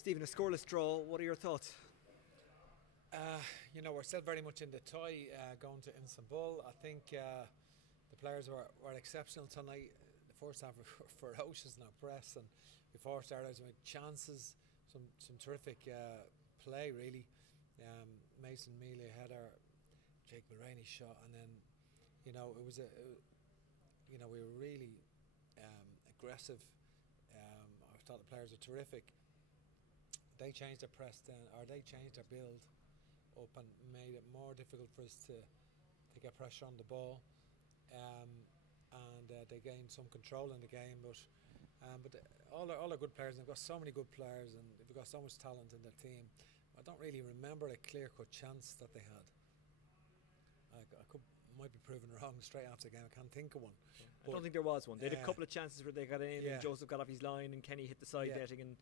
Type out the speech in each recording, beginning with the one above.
Stephen, a scoreless draw. What are your thoughts? We're still very much in the tie going to Istanbul. I think the players were exceptional tonight. The first half were ferocious in our press, and we forced our guys with chances, some terrific play really. Mason Mealy header, Jake Mulroney shot, and then it was we were really aggressive. I thought the players were terrific. They changed their press then, or they changed their build up and made it more difficult for us to get pressure on the ball, and they gained some control in the game. But all our good players, and they've got so many good players, and they've got so much talent in their team. I don't really remember a clear-cut chance that they had. I might be proven wrong straight after the game. I can't think of one. Yeah. I don't think there was one. They had a couple of chances where they got in, and Joseph got off his line, and Kenny hit the side netting, and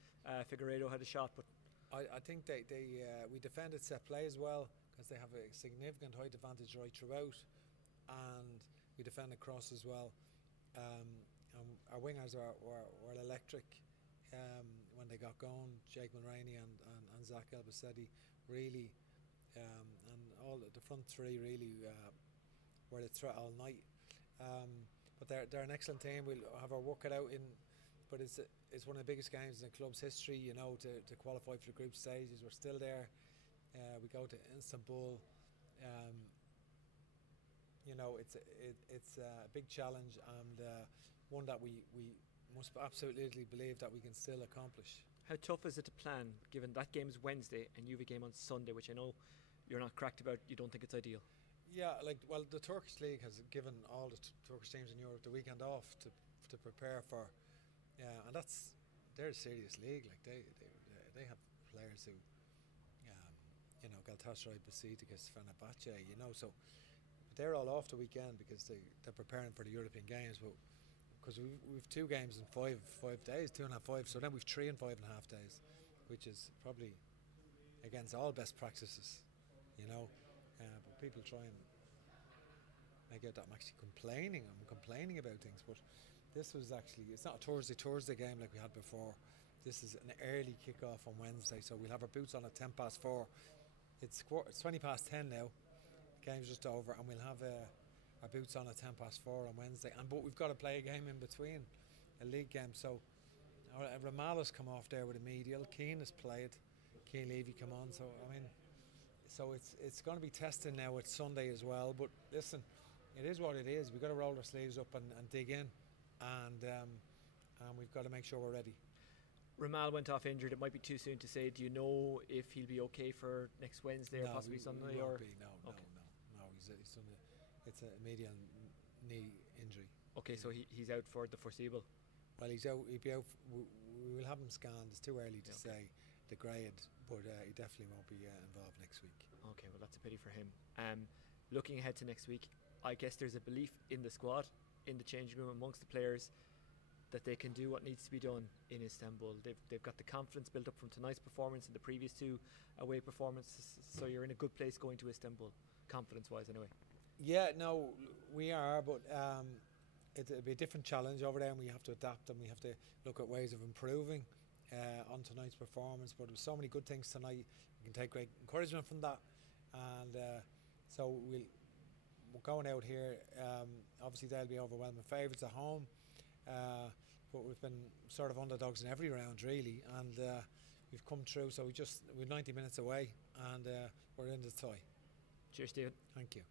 Figueiredo had a shot. But I think we defended set play as well, because they have a significant height advantage right throughout, and we defended cross as well. And our wingers were electric when they got going. Jake Mulroney and Zach Elbassedi really, and all the front three really were the threat all night. But they're an excellent team. We'll have our work cut out but it's one of the biggest games in the club's history, to qualify for the group stages. We're still there. We go to Istanbul. It's a big challenge, and one that we must absolutely believe that we can still accomplish. How tough is it to plan, given that game is Wednesday and you have a game on Sunday, which I know you're not cracked about, you don't think it's ideal? Yeah, the Turkish League has given all the Turkish teams in Europe the weekend off to prepare for. And they're a serious league. Like they have players who, Galatasaray, Besiktas, Fenerbahce, so they're all off the weekend because they're preparing for the European games. But because we've 2 games in 5 days, 2.5, 5. So then we've 3 in 5.5 days, which is probably against all best practices, But people try and make out that I'm actually complaining about things, but this was actually, it's not a Thursday game like we had before. This is an early kick-off on Wednesday, so we'll have our boots on at 4:10. It's 10:20 now. The game's just over, and we'll have our boots on at 4:10 on Wednesday. But we've got to play a game in between, a league game. So Ramala's come off there with a medial. Keane has played. Keane Levy come on. So So it's going to be testing now. It's Sunday as well. But listen, it is what it is. We've got to roll our sleeves up and dig in, and we've got to make sure we're ready. Ramal went off injured. It might be too soon to say. Do you know if he'll be okay for next Wednesday or possibly Sunday? No. It's a medial knee injury. Okay, so he's out for the foreseeable. Well, he's out. He'll be out. We will have him scanned. It's too early to say the grade, but he definitely won't be involved next week. Okay, well, that's a pity for him. Looking ahead to next week, I guess there's a belief in the squad, in the changing room, amongst the players, that they can do what needs to be done in Istanbul. They've got the confidence built up from tonight's performance and the previous 2 away performances, so you're in a good place going to Istanbul, confidence-wise anyway. Yeah, no, we are, but it'll be a different challenge over there, and we have to adapt, and we have to look at ways of improving on tonight's performance. But there's so many good things tonight. We can take great encouragement from that, and so we're going out here. Obviously, they'll be overwhelming favourites at home, but we've been sort of underdogs in every round really, and we've come through. So we're 90 minutes away, and we're in the tie. Cheers, Stephen. Thank you.